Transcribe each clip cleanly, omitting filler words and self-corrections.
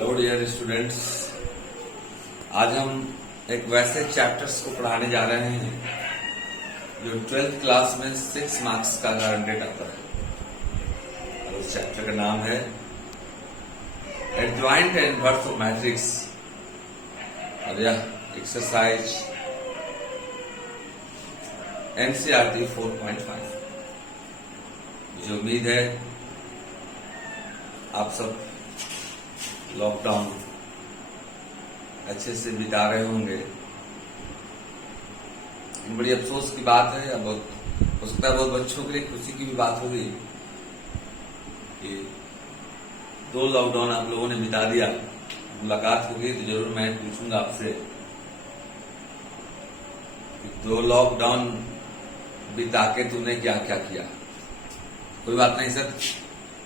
Hello dear students, आज हम एक वैसे चैप्टर्स को पढ़ाने जा रहे हैं जो 12th क्लास में 6 मार्क्स का गारंटेड आता है। और उस चैप्टर का नाम है adjoint and inverse of matrix. और यह एक्सरसाइज एनसीईआरटी 4.5। मुझे उम्मीद है आप सब लॉकडाउन अच्छे से बिता रहे होंगे। बड़ी अफसोस की बात है, अब हो सकता है बहुत बच्चों के लिए खुशी की भी बात होगी कि 2 लॉकडाउन आप लोगों ने बिता दिया। मुलाकात होगी तो जरूर मैं पूछूंगा आपसे कि 2 लॉकडाउन बिता के तुमने क्या क्या किया। कोई बात नहीं सर,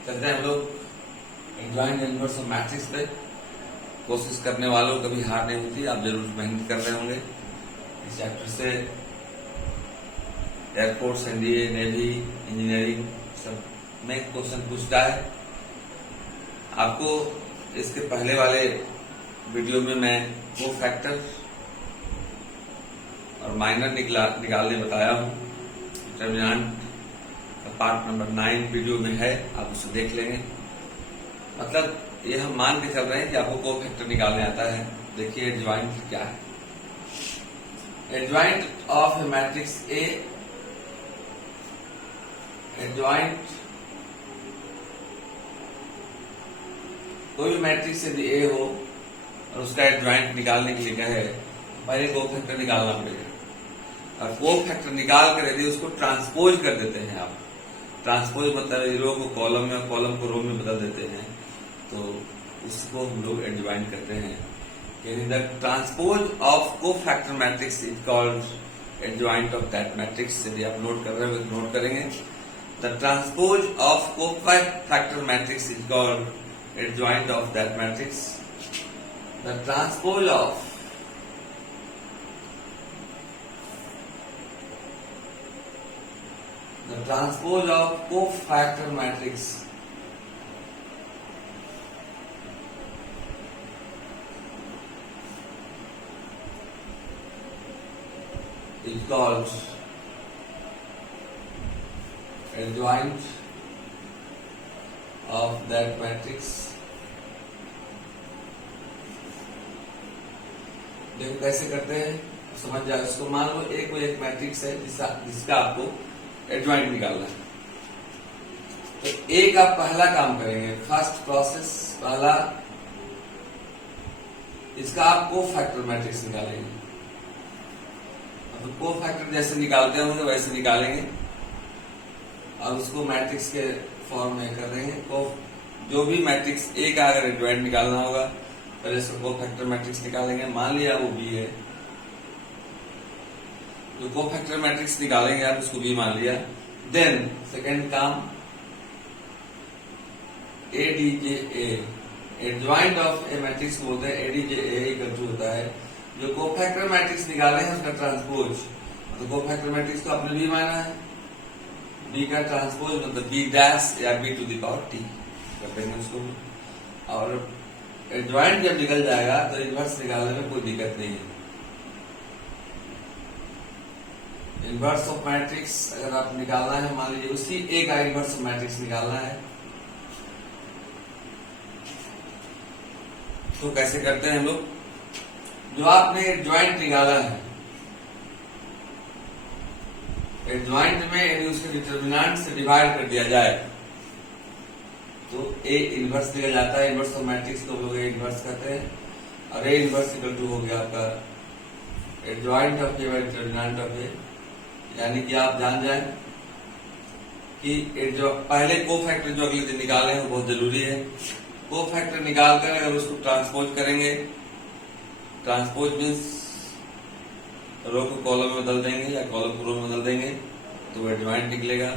चलते हैं हम लोग adjoint and inverse of matrix पे। कोशिश करने वालों कभी हार नहीं होती, आप जरूर मेहनत कर रहे होंगे। इस चैप्टर से एयरफोर्स, एनडीए, नेवी, इंजीनियरिंग सब में क्वेश्चन पूछता है। आपको इसके पहले वाले वीडियो में मैं को फैक्टर और माइनर निकालने बताया हूं। डिटरमिनेंट पार्ट नंबर 9 वीडियो में है, आप उसे देख लेंगे। मतलब ये हम मान के चल रहे हैं कि आपको को फैक्टर निकालने आता है। देखिए एडजॉइंट क्या है। Adjoint of A matrix A, adjoint कोई भी मैट्रिक्स यदि ए हो और उसका एडजॉइंट निकालने के लिए कहे, पहले को फैक्टर निकालना पड़ेगा। और को फैक्टर निकाल कर यदि उसको ट्रांसपोज कर देते हैं आप, ट्रांसपोज मतलब रो को कॉलम में, कॉलम को रो में बदल देते हैं, तो उसको हम लोग एडजॉइंट करते हैं। यानी द ट्रांसपोज ऑफ को factor matrix is called adjoint of that matrix. यदि आप नोट कर रहे हो तो नोट करेंगे। द ट्रांसपोज ऑफ को factor matrix is called adjoint of that matrix. The transpose of the transpose of cofactor matrix is called adjoint of that matrix। देखो कैसे करते हैं, समझ जाए। उसको मान लो एक मैट्रिक्स है जिसका आपको एडजॉइंट निकालना है। तो ए का पहला काम करेंगे, फर्स्ट प्रोसेस पहला, इसका आप को फैक्टर मैट्रिक्स निकालेंगे। तो को फैक्टर जैसे निकालते होंगे वैसे निकालेंगे और उसको मैट्रिक्स के फॉर्म में कर देंगे। को जो भी मैट्रिक्स ए का अगर एडजॉइंट निकालना होगा पहले इसको को फैक्टर मैट्रिक्स निकालेंगे। मान लिया वो बी है, तो को फैक्टर मैट्रिक्स निकालेंगे आप, उसको बी मान लिया। देन सेकेंड काम ADJ A, adjoint of A matrix को बोलते हैं एडीजे ए इक्वल टू होता है जो को फैक्टर मैट्रिक्स निकाले हैं उसका ट्रांसपोज। तो को फैक्टर मैट्रिक्स को आपने बी माना है, बी का ट्रांसपोज मतलब बी डैश या B to the power T कर देंगे उसको। और एडजॉइंट जब निकल जाएगा तो इनवर्स निकालने में कोई दिक्कत नहीं है। इनवर्स ऑफ मैट्रिक्स अगर आप निकालना है, मान लीजिए उसी ए का इनवर्स ऑफ मैट्रिक्स निकालना है, तो कैसे करते हैं हम लोग। जो आपने एडजॉइंट निकाला है, एडजॉइंट में यदि उसके डिटरमिनेंट से डिवाइड कर दिया जाए तो ए इनवर्स निकल जाता है। इनवर्स ऑफ मैट्रिक्स को लोग ए इनवर्स कहते हैं। और ए इनवर्स इक्वल टू हो गया आपका adjoint of A by determinant of A. यानी कि आप जान जाए कि जो पहले को फैक्टर जो अगले दिन निकाले हैं वो बहुत जरूरी है। को फैक्टर निकाल कर अगर उसको ट्रांसपोज करेंगे, ट्रांसपोज मीन्स रो को कॉलम में बदल देंगे या कॉलम को रो में बदल देंगे तो एडजॉइंट निकलेगा।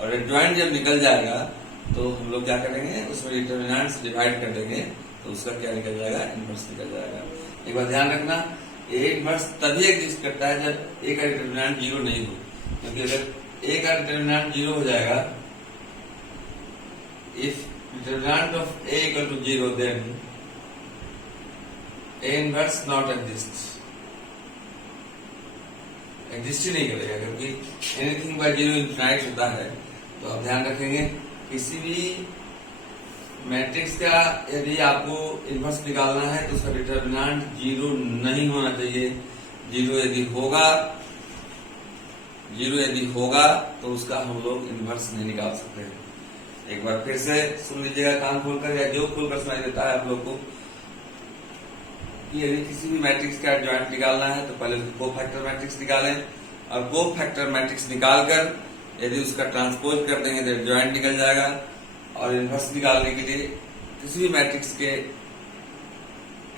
और एडजॉइंट जब निकल जाएगा तो हम लोग क्या करेंगे, उसमें डिटरमिनेंट से डिवाइड कर देंगे तो उसका क्या निकल जाएगा, इनवर्स निकल जाएगा। एक बार ध्यान रखना, ए इनवर्स तभी एग्जिस्ट करता है जब ए का डिटरमिनेंट 0 नहीं हो। क्योंकि अगर ए का डिटरमिनेंट 0 हो जाएगा, if determinant of a equal to 0, then A inverse not exist, exist ही नहीं करेगा, क्योंकि एनीथिंग बाय जीरो इनफाइनाइट होता है। तो आप ध्यान रखेंगे किसी भी मैट्रिक्स का यदि आपको इनवर्स निकालना है तो उसका डिटर्मिनेंट जीरो नहीं होना चाहिए। जीरो यदि होगा तो उसका हम लोग इनवर्स नहीं निकाल सकते। एक बार फिर से सुन लीजिएगा कान खोलकर या जो खोलकर सुनाई देता है आप लोग को, कि यदि किसी भी मैट्रिक्स का एडजॉइंट निकालना है तो पहले उसको कोफैक्टर मैट्रिक्स निकालें, और कोफैक्टर मैट्रिक्स निकालकर यदि उसका ट्रांसपोज कर देंगे तो एडजॉइंट निकल जाएगा। और इनवर्स निकालने के लिए किसी भी मैट्रिक्स के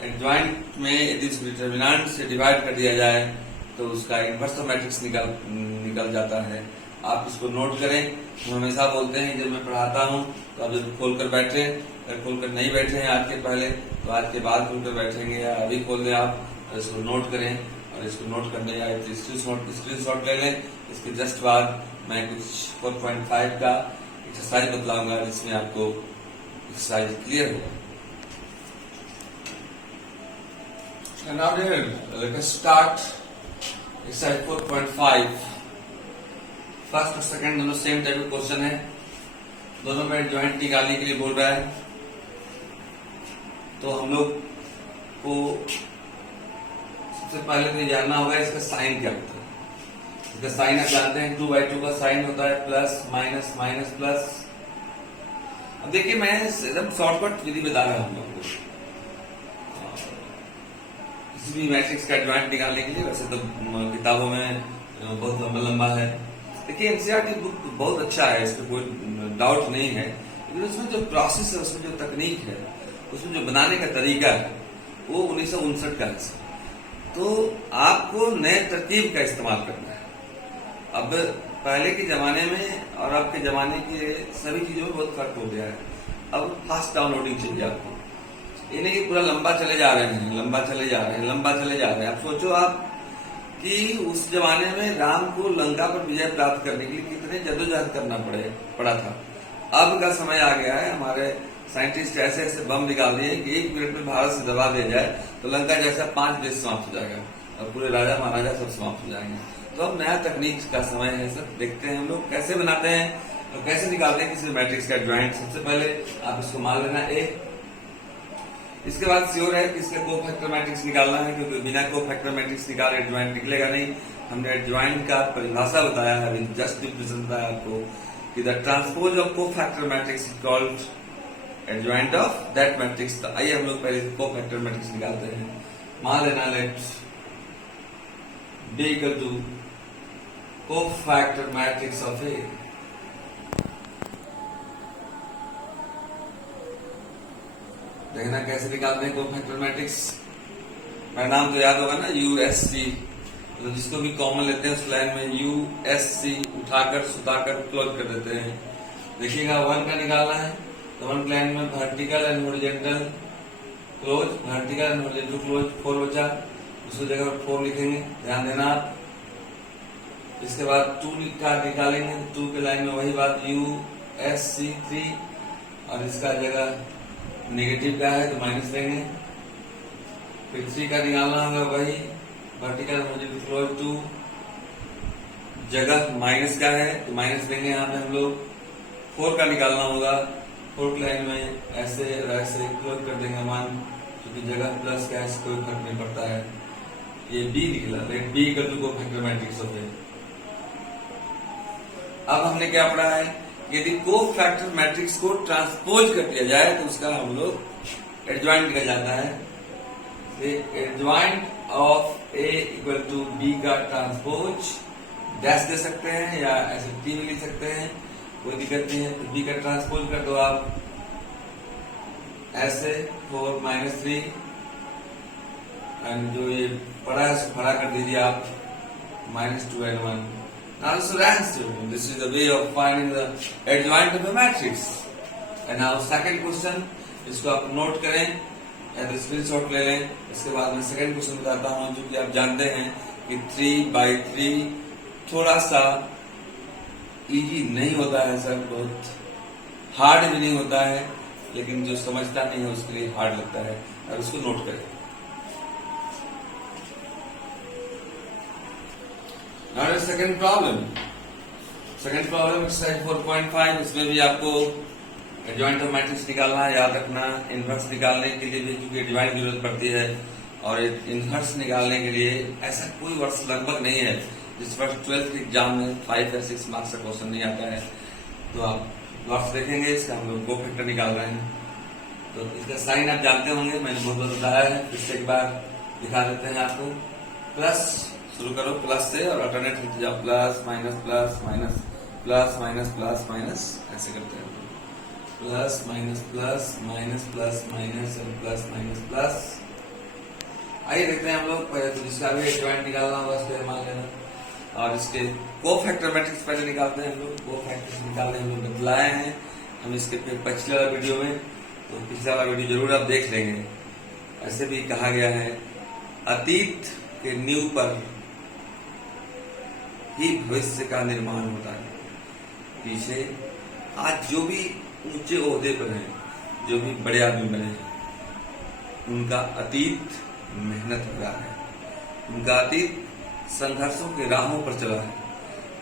एडजॉइंट में यदि उसको डिटर्मिनेंट से डिवाइड कर दिया जाए तो उसका इनवर्स मैट्रिक्स निकल जाता है। आप इसको नोट करें। हम हमेशा बोलते हैं जब मैं पढ़ाता हूँ तो आप जब खोलकर बैठे, अगर खोलकर नहीं बैठे हैं आज के पहले तो आज के बाद खोलकर बैठेंगे, या अभी खोल दें आप और इसको नोट करें। और इसको नोट करने या स्क्रीनशॉट ले लें। इसके जस्ट बाद मैं कुछ 4.5 का एक्सरसाइज बतलाऊंगा जिसमें आपको एक्सरसाइज क्लियर होगा। Now let us start exercise 4.5। First और सेकंड दोनों सेम टाइप का क्वेश्चन है, दोनों में एडजॉइंट निकालने के लिए बोल रहा है। तो हम लोग को सबसे पहले तो जानना होगा इसका साइन क्या होता है। इसका साइन आप जानते हैं 2/2 का साइन होता है प्लस माइनस माइनस प्लस। अब देखिए मैं एकदम शॉर्टकट विधि बता रहा हूं आपको किसी भी मैट्रिक्स का एडजॉइंट निकालने के लिए। वैसे तो किताबों में बहुत लंबा लंबा है। देखिए एनसीईआरटी बुक बहुत अच्छा है, इसमें कोई डाउट नहीं है, लेकिन उसमें जो प्रोसेस है, उसमें जो तकनीक है, उसमें जो बनाने का तरीका है वो 1959 का है। तो आपको नए तरकीब का इस्तेमाल करना है। अब पहले के जमाने में और अब के जमाने के सभी चीजों में बहुत फर्क हो गया है। अब फास्ट डाउनलोडिंग चाहिए आपको, ये नहीं कि पूरा लंबा चले जा रहे हैं। आप सोचो आप कि उस जमाने में राम को लंका पर विजय प्राप्त करने के लिए कितने जद्दोजहद करना पड़ा था। अब का समय आ गया है, हमारे साइंटिस्ट ऐसे ऐसे बम निकाल दिए कि 1 मिनट में भारत से दबा दिया जाए तो लंका जैसा 5 देश समाप्त हो जाएगा और पूरे राजा महाराजा सब समाप्त हो जाएंगे। तो अब नया तकनीक का समय है सर। देखते हैं हम लोग कैसे बनाते हैं और कैसे निकालते हैं किसी मैट्रिक्स का एडजॉइंट। सबसे पहले आप इसको मान लेना ए। इसके बाद श्योर है कि इसका कोफैक्टर मैट्रिक्स निकालना है, क्योंकि बिना कोफैक्टर मैट्रिक्स निकाले एडजॉइंट निकलेगा नहीं। हमने एडजॉइंट का परिभाषा बताया है, अभी जस्ट डिफिनेशन बताया आपको कि the transpose of cofactor matrix is called adjoint of that matrix. तो आइए हम लोग पहले कोफैक्टर मैट्रिक्स निकालते हैं। मान लेना let B equal to cofactor matrix of A. देखना कैसे निकालते हैं कोफैक्टर मैट्रिक्स। मेरा नाम तो याद होगा ना, यूएससी। तो जिसको भी कॉमन लेते हैं उस लाइन में यूएससी उठाकर सुताकर क्लोज कर देते हैं। देखिएगा 1 का निकालना है तो 1 लाइन में vertical and horizontal close, vertical and horizontal close 4 बचा, उसकी जगह पर 4 लिखेंगे, ध्यान देना आप। इसके बाद 2 का निकालेंगे, 2 के लाइन में वही बात यूएससी 3, और इसका जगह नेगेटिव का है तो माइनस लेंगे। फिर 3 का निकालना होगा वही वर्टिकल हॉरिजॉन्टल क्लोज 2, जगह माइनस का है तो माइनस लेंगे यहाँ पे हम लोग। 4 का निकालना होगा, 4 लाइन में ऐसे ऐसे क्लोज कर देंगे 1, क्योंकि जगह प्लस का है कोई फर्क नहीं पड़ता है। ये बी निकला, let B equal to cofactor matrix of A. अब हमने क्या पढ़ा है, यदि कोफैक्टर मैट्रिक्स को ट्रांसपोज कर दिया जाए तो उसका हम लोग एडजॉइंट निकल जाता है। Adjoint of A equal to B का ट्रांसपोज डैश दे सकते हैं या ऐसे टी भी लिख सकते हैं, कोई दिक्कत नहीं है। तो बी का ट्रांसपोज कर दो आप ऐसे 4 - 3, एंड जो ये पड़ा है उसको खड़ा कर दीजिए आप -2 and 1। Now this is the answer. This is the way of finding the adjoint of a matrix. And now second question, इसको आप नोट करें या तो स्क्रीनशॉट ले लें। इसके बाद मैं सेकंड क्वेश्चन बताता हूँ, जो कि आप जानते हैं कि 3/3 थोड़ा सा इजी नहीं होता है सर, बहुत हार्ड भी नहीं होता है, लेकिन जो समझता नहीं है उसके लिए हार्ड लगता है, और उसको नोट करें। नाउ सेकंड प्रॉब्लम एक्सरसाइज 4.5, इसमें भी आपको एडजॉइंट ऑफ मैट्रिक्स निकालना है। याद रखना, इनवर्स निकालने के लिए भी क्योंकि एडजॉइंट की जरूरत पड़ती है, और इनवर्स निकालने के लिए ऐसा कोई वर्ष लगभग नहीं है जिस पर 12th के एग्जाम में 5 या 6 मार्क्स का क्वेश्चन नहीं आता है। तो आप वर्ष देखेंगे, इसका हम लोग कोफैक्टर निकाल रहे हैं। तो इसका साइन आप जानते होंगे, मैंने बहुत बार बताया है, फिर से एक बार दिखा देते हैं आपको। प्लस शुरू करो प्लस से और अल्टरनेट लिखते जाओ, plus minus plus minus plus minus plus minus, ऐसे करते हैं। Plus minus plus minus plus minus plus minus plus. आइए देखते हैं हम लोग पहले तो जिसका भी एडजॉइंट निकालना होगा उसको मान लेना, और इसके कोफैक्टर मैट्रिक्स पहले निकालते हैं हम लोग। कोफैक्टर्स निकालने हम लोग बतलाए हैं हम इसके फिर पिछले वाला वीडियो में, तो पिछला वाला वीडियो जरूर आप देख लेंगे। ऐसे भी कहा गया है, अतीत के नींव पर ही भविष्य का निर्माण होता है। पीछे आज जो भी ऊंचे ओहदे पर हैं, जो भी बड़े आदमी बने हैं, उनका अतीत मेहनत भरा है, उनका अतीत संघर्षों के राहों पर चला है।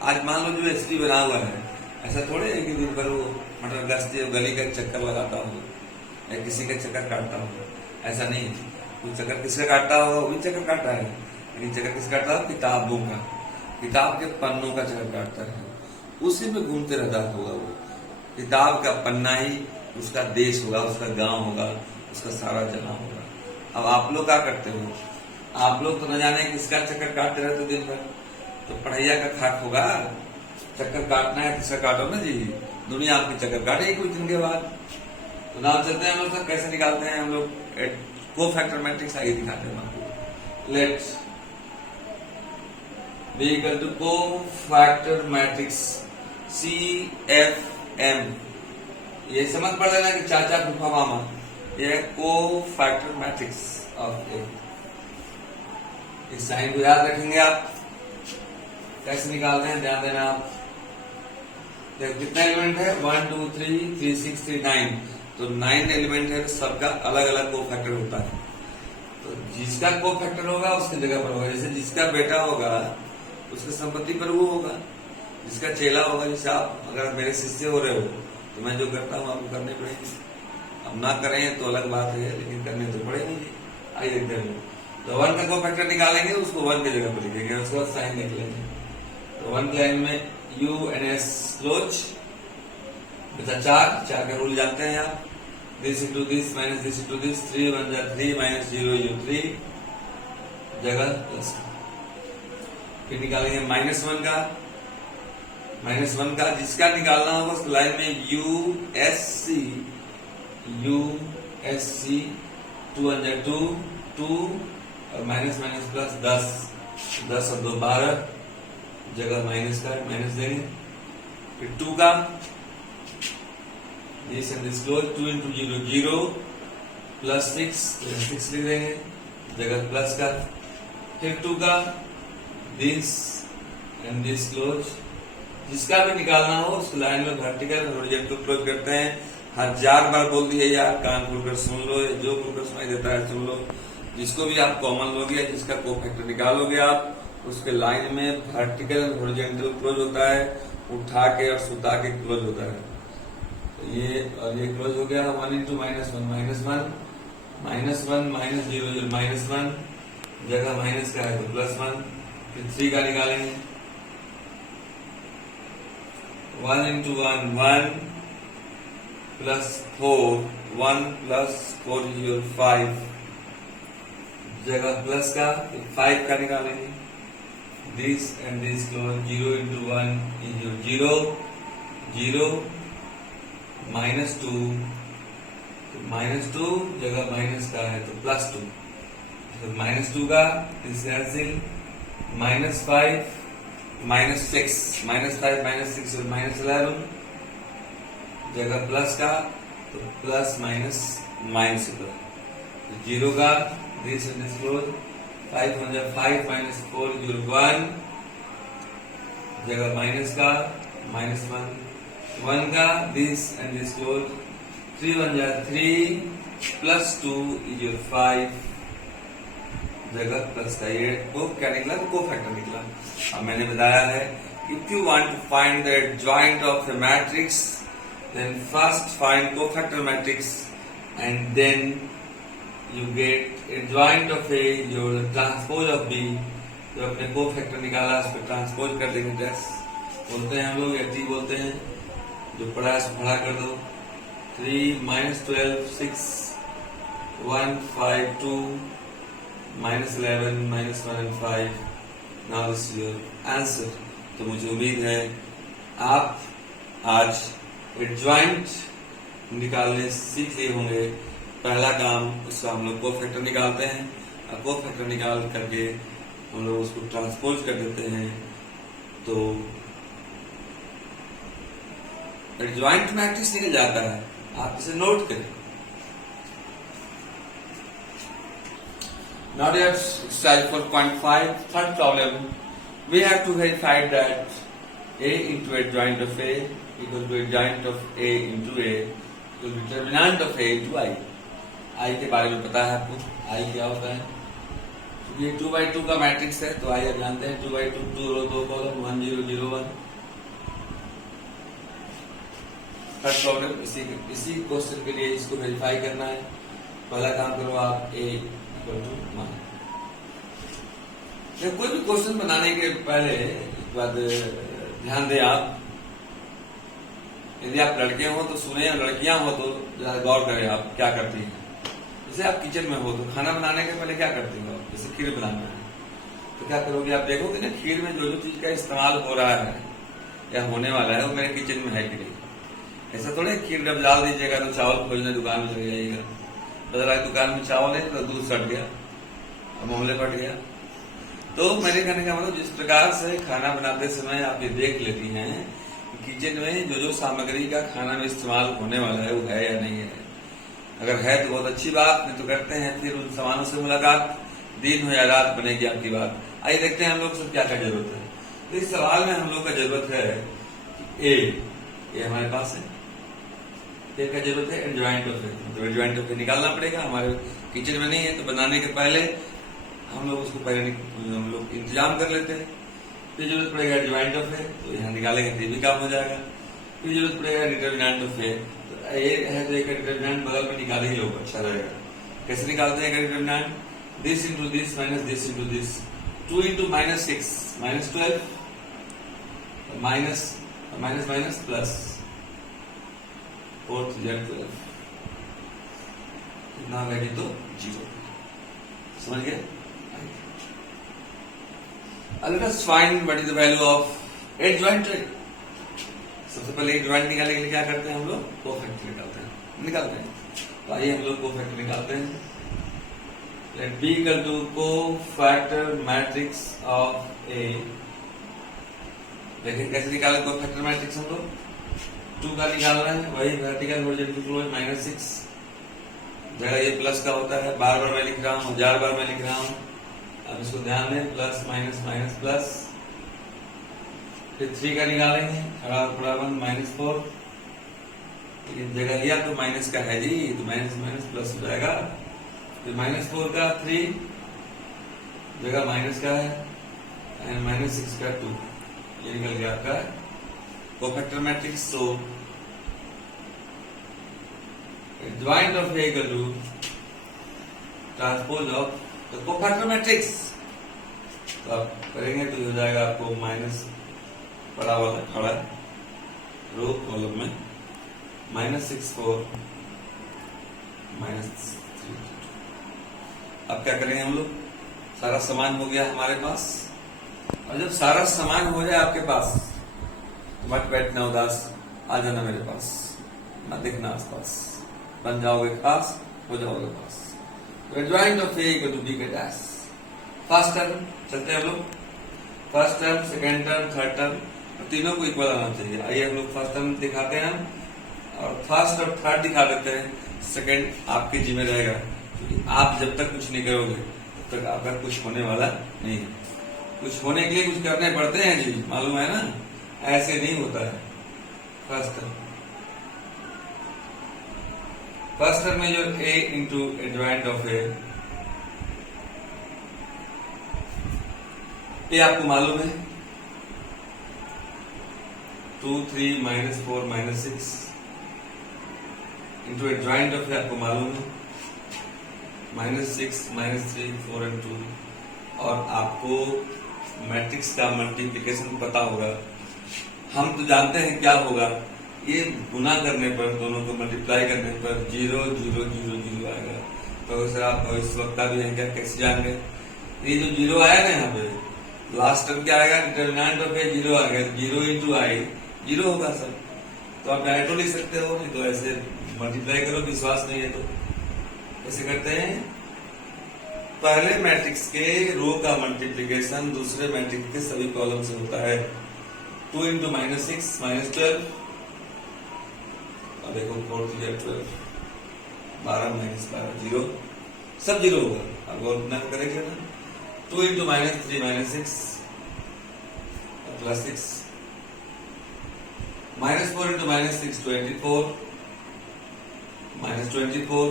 आज मान लो जो एसपी बना हुआ है, ऐसा थोड़े है कि दिन भर वो मटर गश्ते गली का चक्कर लगाता हो या किसी का चक्कर काटता हो, ऐसा नहीं है। वो चक्कर किसका काटता होगा, वही चक्कर काटता है, लेकिन चक्कर किसका काटता है? किताबों का, किताब के पन्नों का चक्कर काटता है, उसी में घूमते रहता होगा। वो किताब का पन्ना ही उसका देश होगा, उसका गांव होगा, उसका सारा जहां होगा। अब आप लोग क्या करते हो? आप लोग तो न जाने किसका चक्कर काटते रहते दिन भर, तो पढ़ैया का खाक होगा। चक्कर काटना है किसका काटो ना जी, दुनिया आपकी चक्कर काटेगी कुछ दिन के बाद। तो नाम चलते हैं हम लोग सब कैसे निकालते हैं हम लोग कोफैक्टर मैट्रिक्स, आगे दिखाते हैं आपको। Let's B equal to cofactor matrix CFM। ये समझ पड़ लेना कि चाचा फूफा मामा, ये कोफैक्टर मैट्रिक्स ऑफ ए। इस साइन को याद रखेंगे आप, कैसे निकालते हैं ध्यान देना आप। देखो कितना एलिमेंट है, 1 2 3 3 6 3 9, तो 9 एलिमेंट है, तो सबका अलग अलग कोफैक्टर होता है। तो जिसका कोफैक्टर होगा उसकी जगह पर होगा, जैसे जिसका बेटा होगा उसकी संपत्ति पर वो होगा, जिसका चेला होगा। जैसे आप अगर मेरे शिष्य हो रहे हो तो मैं जो करता हूँ आपको करने पड़ेंगे, अब ना करें तो अलग बात है, लेकिन करने तो पड़ेंगे। आइए देखते हैं। तो 1 का कोफैक्टर निकालेंगे, उसको 1 की जगह पर लिखेंगे, उसके बाद साइन लिख लेंगे। तो 1 के लाइन में UNS क्लोज बचा 4 का रूल जानते हैं आप, this into this minus this into this, 3 1 जा 3 माइनस 0 U3 जगह प्लस। फिर निकालेंगे -1 का, -1 का जिसका निकालना होगा उस लाइन में USC 2 1 जा 2 2 और माइनस माइनस प्लस 10 और 2 12 जगह माइनस का माइनस देंगे। फिर 2 का this and this close, 2 into 0 0 plus 6 लिख देंगे जगह प्लस का। फिर 2 का दिस एंड दिस क्लोज, जिसका भी निकालना हो उस लाइन में वर्टिकल हॉरिजॉन्टल क्लोज करते हैं। 1000 बार बोल दिए यार, कान खोलकर सुन लो, जो खोलकर सुनाई देता है सुन लो। जिसको भी आप कॉमन लोगे, जिसका कोफैक्टर निकालोगे आप, उसके लाइन में वर्टिकल हॉरिजॉन्टल क्लोज होता है, उठा के और सुता के क्लोज होता है। तो ये और ये क्लोज हो गया। 1 इंटू -1 -1 -1 माइनस 0 0 -1 जगह माइनस का है तो +1। फिर 3 का निकालेंगे, 1 इंटू 1 1 प्लस 4 1 प्लस 4 5 जगह प्लस का, 5 का निकालेंगे। This and this close, 0 into 1 0 0 -2 -2 जगह माइनस का है तो +2, तो -2 का दिस कैंसिल, -5 -6 -5 -6 और -11 जगह प्लस का तो प्लस माइनस माइनस होगा। 0 का दिस एंड दिस क्लोज, 5 1 जा 5 -4 0 1 जगह माइनस का -1 1 का दिस एंड दिस क्लोज, 3 1 जा 3 +2 5 जगह प्लस का, ये को क्या निकला तो को फैक्टर निकला। अब मैंने बताया है if you want to find the adjoint of A matrix then first find cofactor matrix and then you get adjoint of A your transpose of B. जो अपने कोफैक्टर निकाला उस पर ट्रांसपोज कर देंगे, टेस्ट बोलते हैं हम लोग या टी बोलते हैं। जो पढ़ा है उसको पढ़ा कर दो। 3 - 12 6 1 5 2 -11 -1 and 5। Now this is your answer। तो मुझे उम्मीद है आप आज एडजॉइंट निकालने सीख लिए होंगे। पहला काम उसका हम लोग कोफैक्टर निकालते हैं और कोफैक्टर निकाल करके हम लोग उसको ट्रांसपोज कर देते हैं। तो एडजॉइंट मैट्रिक्स निकल जाता है, आप इसे नोट करें। Now let's exercise 4.5, third problem. We have to verify that A into adjoint of A equal to adjoint of A into A equal to determinant of A into I। I के बारे में पता है आपको, I क्या होता है? ये 2/2 का मैट्रिक्स है तो I आप जानते हैं 2/2, 2 रो 2 कॉलम 1 0 0 1। थर्ड प्रॉब्लम इसी क्वेश्चन के लिए इसको वेरीफाई करना है। पहला काम करो आप A इक्वल टू मान। कोई भी क्वेश्चन बनाने के पहले एक बात ध्यान दें आप, यदि आप लड़के हो तो सुने, लड़कियां हो तो जरा गौर करें आप क्या करती हैं। जैसे आप किचन में हो तो खाना बनाने के पहले क्या करते हो आप? जैसे खीर बनाना है तो क्या करोगे आप? देखोगे ना खीर में जो जो चीज का इस्तेमाल हो रहा है या होने वाला है वो मेरे किचन में है कि नहीं। ऐसा थोड़े खीर जब डाल दीजिएगा तो चावल खोजने दुकान में चले जाइएगा, बाजार दुकान में चावल है तो दूध सट गया और मामले पट गया। तो मेरे कहने का मतलब जिस प्रकार से खाना बनाते समय आप ये देख लेती हैं किचन में जो जो सामग्री का खाना में इस्तेमाल होने वाला है वो है या नहीं है। अगर है तो बहुत अच्छी बात, नहीं तो करते हैं फिर उन सामानों से मुलाकात, दिन हो या रात बनेगी आपकी बात। आइए देखते हैं हम लोग सब क्या क्या जरूरत है। तो इस सवाल में हम लोग का जरूरत है कि ए हमारे पास है, ए का जरूरत है एडजॉइंट ऑफ ए, तो एडजॉइंट ऑफ ए निकालना पड़ेगा। हमारे किचन में नहीं है तो बनाने के पहले हम लोग उसको पहले हम लोग इंतजाम कर लेते हैं। फिर जरूरत पड़ेगा एडजॉइंट ऑफ ए, तो यहाँ निकालेंगे तो भी काम हो जाएगा। फिर जरूरत पड़ेगा डिटरमिनेंट ऑफ ए, तो ए है तो एक डिटरमिनेंट बगल में निकाले ही लोग अच्छा रहेगा। कैसे निकालते हैं determinant? This into this minus this into this, 2 into -6 -12 minus minus minus plus 4 3 12 कितना होगा तो 0। समझ गए? Let us find what is the value of adjoint। सबसे पहले एडजॉइंट निकालने के लिए क्या करते हैं हम लोग? कोफैक्टर निकालते हैं। तो आइए हम लोग कोफैक्टर निकालते हैं। Let B equal to cofactor matrix of A। लेकिन कैसे निकाले कोफैक्टर मैट्रिक्स हम लोग? 2 का निकाल रहे हैं, वही वर्टिकल हॉरिजॉन्टल -6 जगह ये प्लस का होता है, बार बार मैं लिख रहा हूँ, 1000 बार मैं लिख रहा हूँ। अब इसको ध्यान दें, प्लस माइनस माइनस प्लस। फिर 3 का निकालेंगे, खड़ा -4। लेकिन जगह लिया तो माइनस का है जी, तो माइनस माइनस प्लस हो जाएगा। फिर -4 का 3 जगह माइनस का है एंड -6 का 2, ये निकल गया आपका कोफैक्टर मैट्रिक्स। तो adjoint of A equal to transpose of तो कोफैक्टर मैट्रिक्स। तो आप करेंगे तो हो जाएगा आपको माइनस बड़ा वाला खड़ा रो कॉलम में -6 4 -3। अब क्या करेंगे हम लोग? सारा सामान हो गया हमारे पास, और जब सारा सामान हो जाए आपके पास तो मत बैठना उदास, आ जाना मेरे पास, मत देखना आस पास, बन जाओगे खास, हो जाओगे पास। Adjoint of A equal to B के डैश। फर्स्ट टर्म चलते हैं हम लोग, first term second term third term तीनों को इक्वल आना चाहिए। आइए हम लोग फर्स्ट टर्म दिखाते हैं और फर्स्ट और थर्ड दिखा देते हैं, सेकेंड आपके जिम्मे रहेगा, क्योंकि आप जब तक कुछ नहीं करोगे तब तक आपका कुछ होने वाला नहीं है। कुछ होने के लिए कुछ करने पड़ते हैं जी, मालूम है ना, ऐसे नहीं होता है। फर्स्ट टर्म में जो a इंटू एडजॉइंट ऑफ ए, ये आपको मालूम है 2 3 -4 -6 इंटू ए ज्वाइंट ऑफ ए आपको मालूम है -6 -3 4 एंड 2। और आपको मैट्रिक्स का मल्टीप्लिकेशन पता होगा। हम तो जानते हैं क्या होगा, ये गुना करने पर, दोनों को मल्टीप्लाई करने पर 0 0 0 0 आएगा। तो सर आप भविष्यवक्ता भी हैं क्या, कैसे जान गए? ये जो 0 आया ना यहाँ पे, लास्ट टर्म क्या आएगा, डिटर्मिनेंट ऑफ ए 0 आ गया, 0 इंटू आई 0 होगा सर। तो आप डायरेक्ट लिख सकते हो, नहीं तो ऐसे मल्टीप्लाई करो, विश्वास नहीं है तो कैसे करते हैं? पहले मैट्रिक्स के रो का मल्टीप्लिकेशन दूसरे मैट्रिक्स के सभी कॉलम से होता है। 2 इंटू -6 -12, और देखो 4 3 12, 12 -12 0, सब 0 होगा। अब और ना करेंगे ना, 2 इंटू -3 -6 प्लस 6, -4 इंटू -6 24, -24,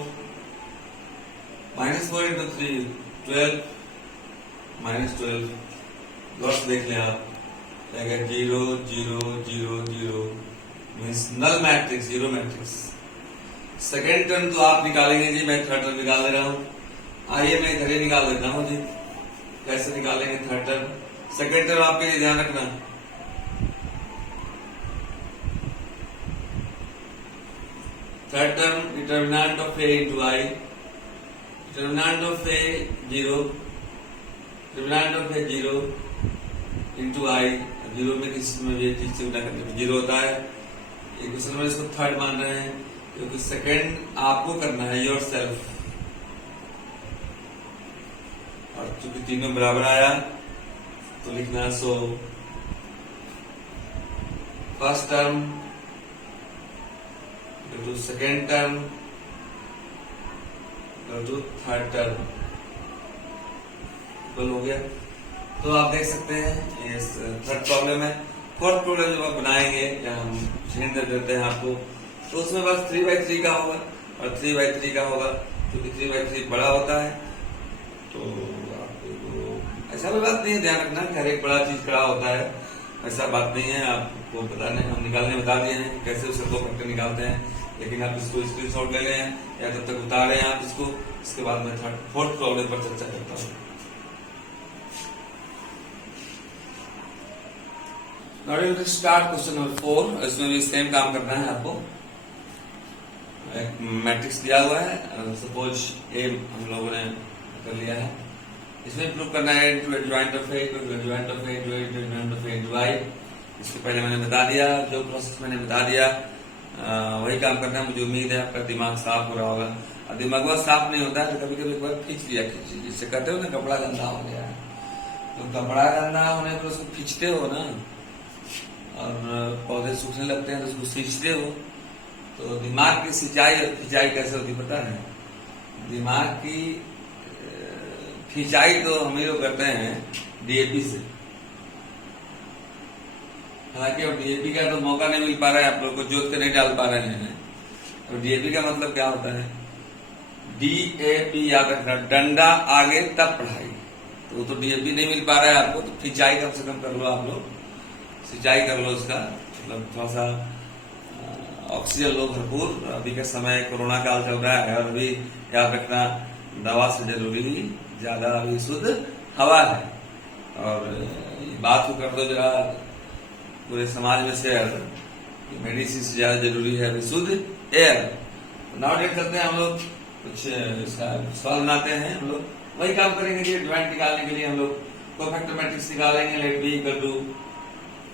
-4 इंटू 3 12, -12। लॉस देख लें आप, 0 0 0 0 means null matrix, zero matrix. Second term तो आप निकालेंगे जी, मैं थर्ड टर्म निकाल दे रहा हूं। आइए मैं इधर ही निकाल देता हूं जी। कैसे निकालेंगे थर्ड टर्म? सेकेंड टर्म आपके लिए ध्यान रखना, third term determinant of A into I, determinant of A 0, determinant of A 0 into I. 0 में किसी में भी चीज से गुना करने में 0 होता है। एक क्वेश्चन में इसको थर्ड मान रहे हैं क्योंकि सेकंड आपको करना है योर सेल्फ, और चूंकि तीनों बराबर आया तो लिखना so first term to second term to third term हो गया। तो आप देख सकते हैं ये थर्ड प्रॉब्लम है। फोर्थ प्रॉब्लम जब आप बनाएंगे, या हम हिंट दे देते हैं आपको, तो उसमें बस 3/3 का होगा और 3/3 का होगा, क्योंकि 3/3 बड़ा होता है। तो आपको ऐसा भी बात नहीं है, ध्यान रखना कि हर एक बड़ा चीज बड़ा होता है, ऐसा बात नहीं है। आपको बताने, हम निकालने बता दिए हैं कैसे उससे 2 फैक्टर निकालते हैं, लेकिन आप इसको स्क्रीनशॉट ले लें या तब तक उतारें आप इसको। इसके बाद मैं फोर्थ प्रॉब्लम पर चर्चा करता हूँ। Now we will start question number 4। इसमें भी सेम काम करना है आपको। एक मैट्रिक्स दिया हुआ है, सपोज ए हम लोगों ने कर लिया है। इसमें प्रूव करना है joint of A, joint of A, joint of A Y. इसके पहले मैंने बता दिया, जो प्रोसेस मैंने बता दिया वही काम करना है। मुझे उम्मीद है आपका दिमाग साफ हो रहा होगा। और दिमाग साफ नहीं होता है तो कभी कभी एक बार खींच लिया, जिससे कहते हो ना कपड़ा गंदा हो गया है, तो कपड़ा गंदा होने पर उसको खींचते हो ना, और पौधे सूखने लगते हैं तो उसको सींचते हो। तो दिमाग की सिंचाई और खिंचाई कैसे होती पता है? दिमाग की खिंचाई तो हम ही लोग करते हैं डीएपी से। हालांकि अब डीएपी का तो मौका नहीं मिल पा रहा है, आप लोग को जोत के नहीं डाल पा रहे हैं। तो डीएपी का मतलब क्या होता है? डीएपी याद रखना, डंडा आगे तब पढ़ाई। तो वो तो डीएपी नहीं मिल पा रहा है आपको, तो खिंचाई कम से कम कर लो आप लोग, सिंचाई कर लो उसका। मतलब थोड़ा सा ऑक्सीजन लो भरपूर। अभी का समय कोरोना काल चल रहा है, और अभी याद रखना दवा से जरूरी ज्यादा अभी शुद्ध हवा है। और बात को कर दो जरा पूरे समाज में शेयर, मेडिसिन से ज्यादा जरूरी है अभी शुद्ध एयर। नाउ डेट करते हैं हम लोग, कुछ इसका सवाल बनाते हैं। हम लोग वही काम करेंगे कि ज्वाइंट निकालने के लिए हम लोग कोफैक्टर मैट्रिक्स निकालेंगे। Let B equal to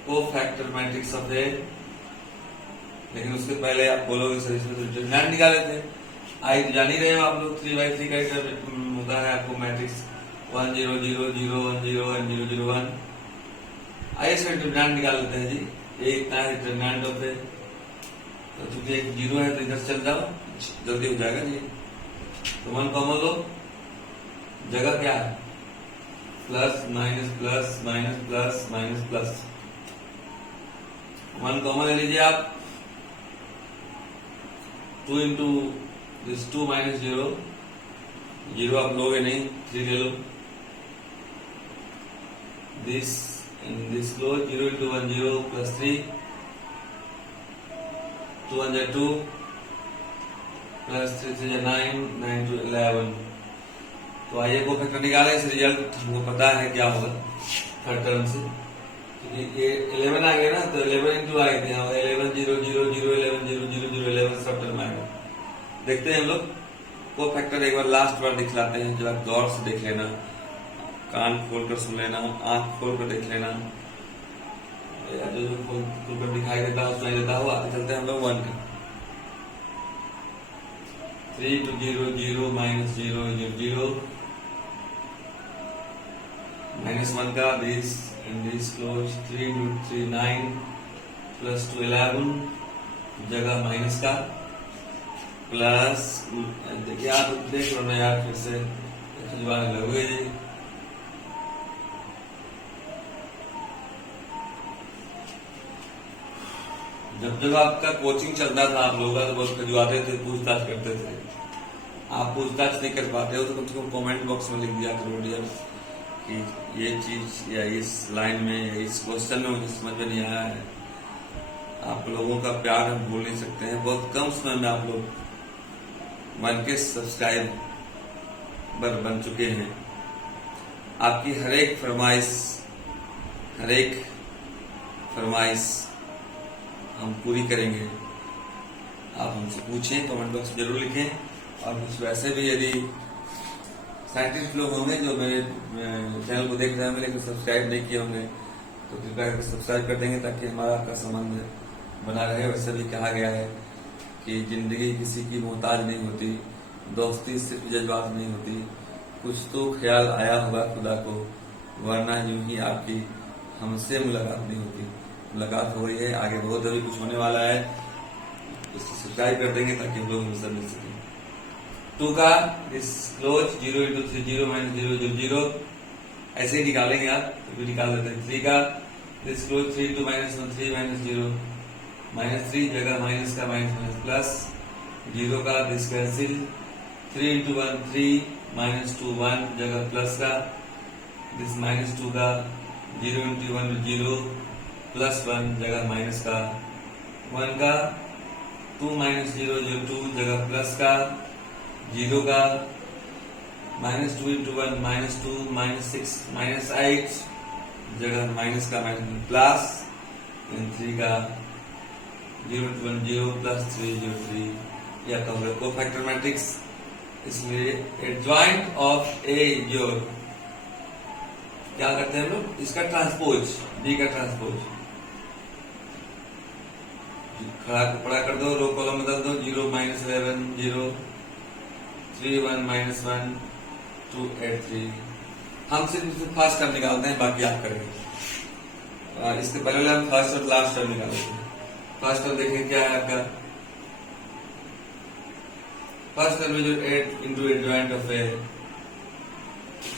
cofactor matrix of A. लेकिन उसके पहले आप बोलोगे सर इसमें तो डिटरमिनेंट निकाले थे। आई तो जान ही रहे हो आप लोग, 3/3 का होता है आपको मैट्रिक्स 1 0 0 0 1 0 1 0 0 1। आइए इसका डिटरमिनेंट निकाल लेते हैं जी। ये इतना है डिटरमिनेंट ऑफ ए, तो चूंकि एक 0 है तो इधर चल जाओ, जल्दी हो जाएगा जी। तो 1 कॉमन लो, जगह क्या है? Plus minus plus minus plus minus plus. 1 common ले लीजिए आप। 2 इंटू दिस 2 माइनस 0, 0 आप लोगे नहीं, 3 ले लो। this in this close 0 into 1 0 plus 3 2 1 2 plus 3 3 9 9 to 11। तो आइए को फैक्टर निकालें। इस रिजल्ट हमको पता है क्या होगा थर्ड टर्म से। ये 11 आ गया ना, तो 11 इंटू आ गए थे 11 0 0 0 11 0 0 0 11 सब टर्म आएगा। देखते हैं हम लोग को फैक्टर एक बार लास्ट बार दिखलाते हैं, जरा गौर से देख लेना, कान खोल कर सुन लेना, आंख खोल कर देख लेना, जो जो खोल कर दिखाई देता है सुनाई देता हो। आगे चलते हैं हम लोग 1 का 3 to 0 0 minus 0 0 0 minus 1 का this and this close 3 to 3 9 plus 2 11 जगह माइनस का प्लस। देखिए आप देख लो ना यार, फिर से खिंचवाने लगोगे जी। जब आपका कोचिंग चलता था आप लोग तो बहुत खिंचवाते थे, पूछताछ करते थे। आप पूछताछ नहीं कर पाते हो तो कम से कम कमेंट बॉक्स में लिख दिया करो डियर कि ये चीज या इस लाइन में या इस क्वेश्चन में मुझे समझ में नहीं आया है। आप लोगों का प्यार हम भूल नहीं सकते हैं। बहुत कम समय में आप लोग 1K सब्सक्राइबर बन चुके हैं। आपकी हर एक फरमाइश हम पूरी करेंगे। आप हमसे पूछें, कमेंट बॉक्स में जरूर लिखें। और कुछ वैसे भी यदि साइंटिस्ट लोग होंगे जो मेरे चैनल को देख रहे हैं लेकिन सब्सक्राइब नहीं किए होंगे तो कृपया करके सब्सक्राइब कर देंगे ताकि हमारा आपका संबंध बना रहे। वैसे भी कहा गया है कि जिंदगी किसी की मोहताज नहीं होती, दोस्ती सिर्फ जज्बात नहीं होती, कुछ तो ख्याल आया होगा खुदा को, वरना यूं ही आपकी हमसे मुलाकात नहीं होती। मुलाकात हो गई है, आगे बहुत अभी कुछ होने वाला है, इसको सब्सक्राइब कर देंगे ताकि हम लोग हमसे मिल सकें। 2 का इस क्लोज 0 into 3 0 minus 0 0 0 ऐसे ही निकालेंगे आप, तो भी निकाल देते हैं। 3 का this close 3 into minus 1 3 minus 0 minus 3 जगह माइनस का माइनस प्लस 0 का दिस कैंसिल 3 into 1 3 minus 2 1 जगह प्लस का दिस माइनस 2 का 0 into 1 0 प्लस 1 जगह माइनस का 1 का 2 minus 0 0 2 जगह प्लस का 0 का minus 2 into 1 minus 2 minus 6 minus 8 जगह माइनस का माइनस प्लस 3 का 0 into 1 0 plus 3 0 3 या तो होगा कोफैक्टर मैट्रिक्स। इसलिए एडजॉइंट ऑफ ए योर क्या करते हैं हम लोग, इसका ट्रांसपोज बी का ट्रांसपोज खड़ा कर दो, रो कॉलम बदल दो 0 minus 11 0 3 1 minus 1 2 8 3। हम सिर्फ फर्स्ट टर्म निकालते हैं, बाकी आप करेंगे। इसके पहले हम फर्स्ट और लास्ट टर्म निकालते हैं। फर्स्ट टर्म देखें क्या है आपका, फर्स्ट टर्म में जो 8 into एडजॉइंट ऑफ ए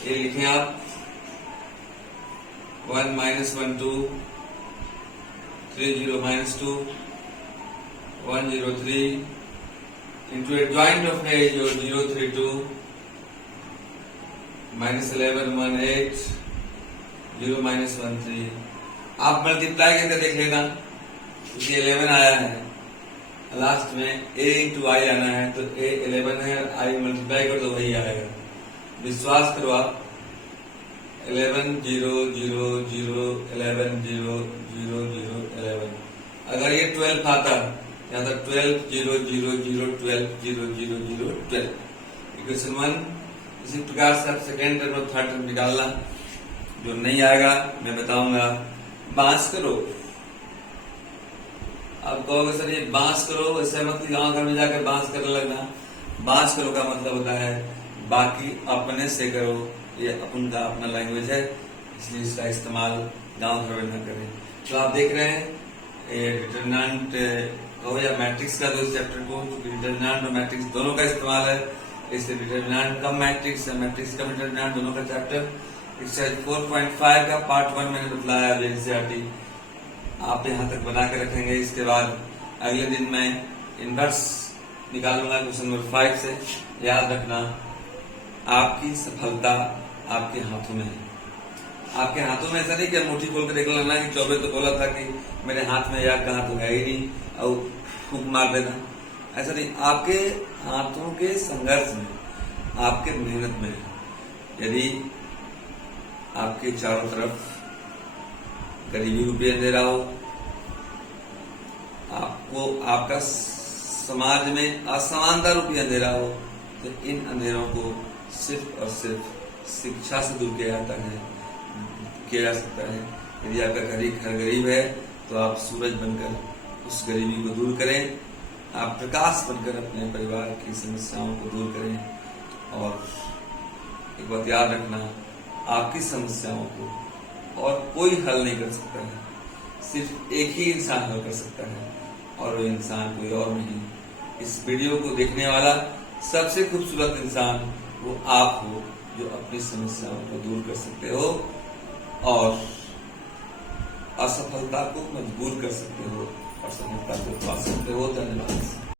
लिखें आप 1 minus 1 2 3 0 minus 2 1 0 3 into adjoint of A जो 0 3 2 minus 11 1 8 0 minus 1 3। आप मल्टीप्लाई करके देख लेना, क्योंकि 11 आया है लास्ट में A into I आना है, तो A 11 है, I मल्टीप्लाई कर दो वही आएगा। विश्वास करो आप 11 0 0 0 11 0 0 0 11। अगर ये 12 आता यहाँ तक 12 0 0 0 12 0 0 0 12 इक्वेशन 1। इसी प्रकार से आप सेकेंड टर्म और थर्ड टर्म निकालना। जो नहीं आएगा मैं बताऊंगा, बांस करो। आप कहोगे सर ये बांस करो, ऐसे मतलब गाँव घर में जाकर बांस करने लगना। बांस करो का मतलब होता है बाकी अपने से करो, ये अपन का अपना लैंग्वेज है, इसलिए इसका इस्तेमाल गाँव घर में न करें। तो आप देख रहे हैं डिटरमिनेंट हो या मैट्रिक्स का, तो इस चैप्टर को डिटरमिनेंट और मैट्रिक्स दोनों का इस्तेमाल है। इससे डिटरमिनेंट कम मैट्रिक्स या मैट्रिक्स का डिटरमिनेंट दोनों का चैप्टर एक्सरसाइज 4.5 का पार्ट 1 मैंने बतलाया है एनसीईआरटी। आप यहाँ तक बना के रखेंगे। इसके बाद अगले दिन मैं इनवर्स निकालूंगा क्वेश्चन नंबर 5 से। याद रखना आपकी सफलता आपके हाथों में है। आपके हाथों में ऐसा नहीं कि मुट्ठी खोल के देख लेना कि चौबे तो बोला था कि मेरे हाथ में या कहा तो है ही नहीं और फूंक मार देना, ऐसा नहीं। आपके हाथों के संघर्ष में, आपके मेहनत में, यदि आपके चारों तरफ गरीबी रूपी अंधेरा हो, आपको आपका समाज में असमानता रूपी अंधेरा हो, तो इन अंधेरों को सिर्फ और सिर्फ शिक्षा से दूर किया जा सकता है। यदि आपका घर गरीब है तो आप सूरज बनकर उस गरीबी को दूर करें, आप प्रकाश बनकर अपने परिवार की समस्याओं को दूर करें। और एक बात याद रखना, आपकी समस्याओं को और कोई हल नहीं कर सकता है, सिर्फ एक ही इंसान हल कर सकता है, और वो इंसान कोई और नहीं। इस वीडियो को देखने वाला सबसे खूबसूरत इंसान वो आप हो, जो अपनी समस्याओं को दूर कर सकते हो और असफलता को मजबूर कर सकते हो और सफलता को पा सकते हो। धन्यवाद।